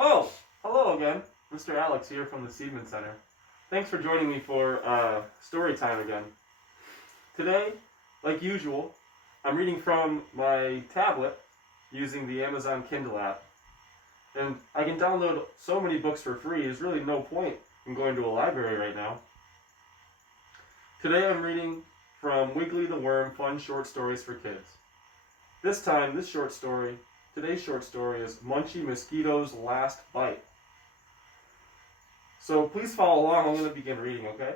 Oh, hello again. Mr. Alex here from the Seedman Center. Thanks for joining me for Storytime again. Today, like usual, I'm reading from my tablet using the Amazon Kindle app. And I can download so many books for free, there's really no point in going to a library right now. Today I'm reading from Wiggly the Worm, Fun Short Stories for Kids. Today's short story is Munchy Mosquito's Last Bite. So please follow along, I'm going to begin reading, okay?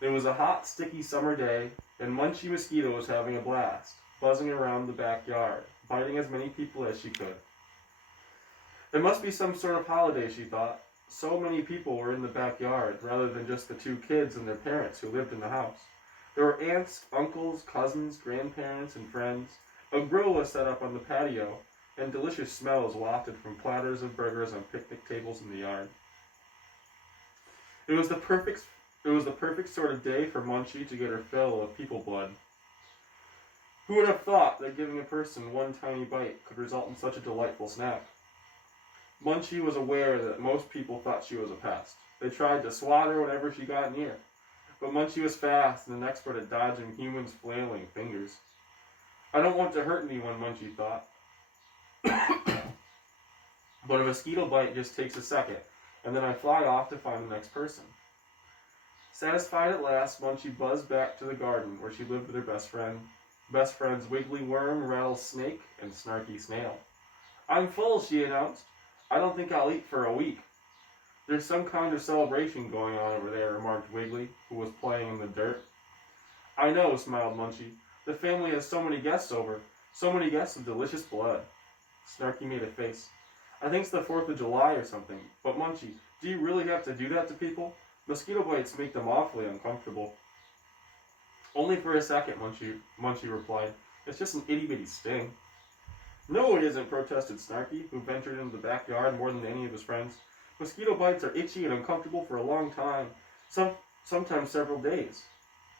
It was a hot, sticky summer day, and Munchy Mosquito was having a blast, buzzing around the backyard, biting as many people as she could. It must be some sort of holiday, she thought. So many people were in the backyard, rather than just the two kids and their parents who lived in the house. There were aunts, uncles, cousins, grandparents, and friends. A grill was set up on the patio, and delicious smells wafted from platters of burgers on picnic tables in the yard. It was the perfect sort of day for Munchy to get her fill of people blood. Who would have thought that giving a person one tiny bite could result in such a delightful snack? Munchy was aware that most people thought she was a pest. They tried to swat her whenever she got near. But Munchy was fast and an expert at dodging humans' flailing fingers. I don't want to hurt anyone, Munchy thought. But a mosquito bite just takes a second, and then I fly off to find the next person. Satisfied at last, Munchy buzzed back to the garden where she lived with her best friends Wiggly Worm, Rattlesnake, and Snarky Snail. I'm full, she announced. I don't think I'll eat for a week. There's some kind of celebration going on over there, remarked Wiggly, who was playing in the dirt. I know, smiled Munchy. The family has so many guests over. So many guests of delicious blood. Snarky made a face. I think it's the 4th of July or something. But Munchy, do you really have to do that to people? Mosquito bites make them awfully uncomfortable. Only for a second, Munchy replied. It's just an itty-bitty sting. No, it isn't, protested Snarky, who ventured into the backyard more than any of his friends. Mosquito bites are itchy and uncomfortable for a long time, sometimes several days.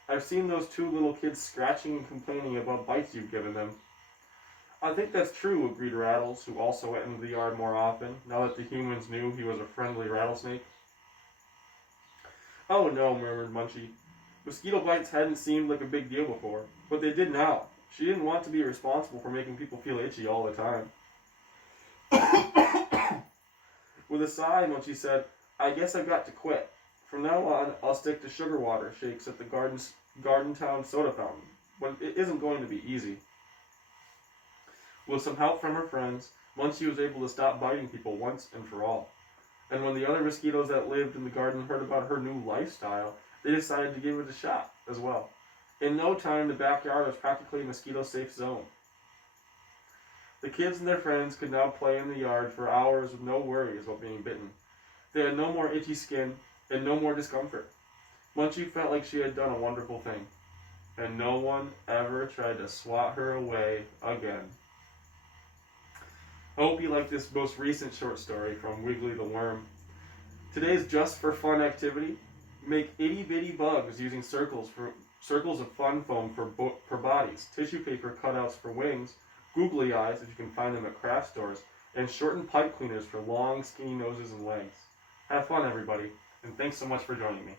I've seen those two little kids scratching and complaining about bites you've given them. I think that's true, agreed Rattles, who also went into the yard more often, now that the humans knew he was a friendly rattlesnake. Oh no, murmured Munchy. Mosquito bites hadn't seemed like a big deal before, but they did now. She didn't want to be responsible for making people feel itchy all the time. With a sigh, Munchy said, I guess I've got to quit. From now on, I'll stick to sugar water shakes at the Garden Town soda fountain, but it isn't going to be easy. With some help from her friends, Munchy was able to stop biting people once and for all. And when the other mosquitoes that lived in the garden heard about her new lifestyle, they decided to give it a shot as well. In no time, the backyard was practically a mosquito-safe zone. The kids and their friends could now play in the yard for hours with no worries about being bitten. They had no more itchy skin and no more discomfort. Munchy felt like she had done a wonderful thing, and no one ever tried to swat her away again. I hope you like this most recent short story from Wiggly the Worm. Today's just for fun activity. Make itty-bitty bugs using circles of fun foam for bodies, tissue paper cutouts for wings, googly eyes if you can find them at craft stores, and shortened pipe cleaners for long, skinny noses and legs. Have fun, everybody, and thanks so much for joining me.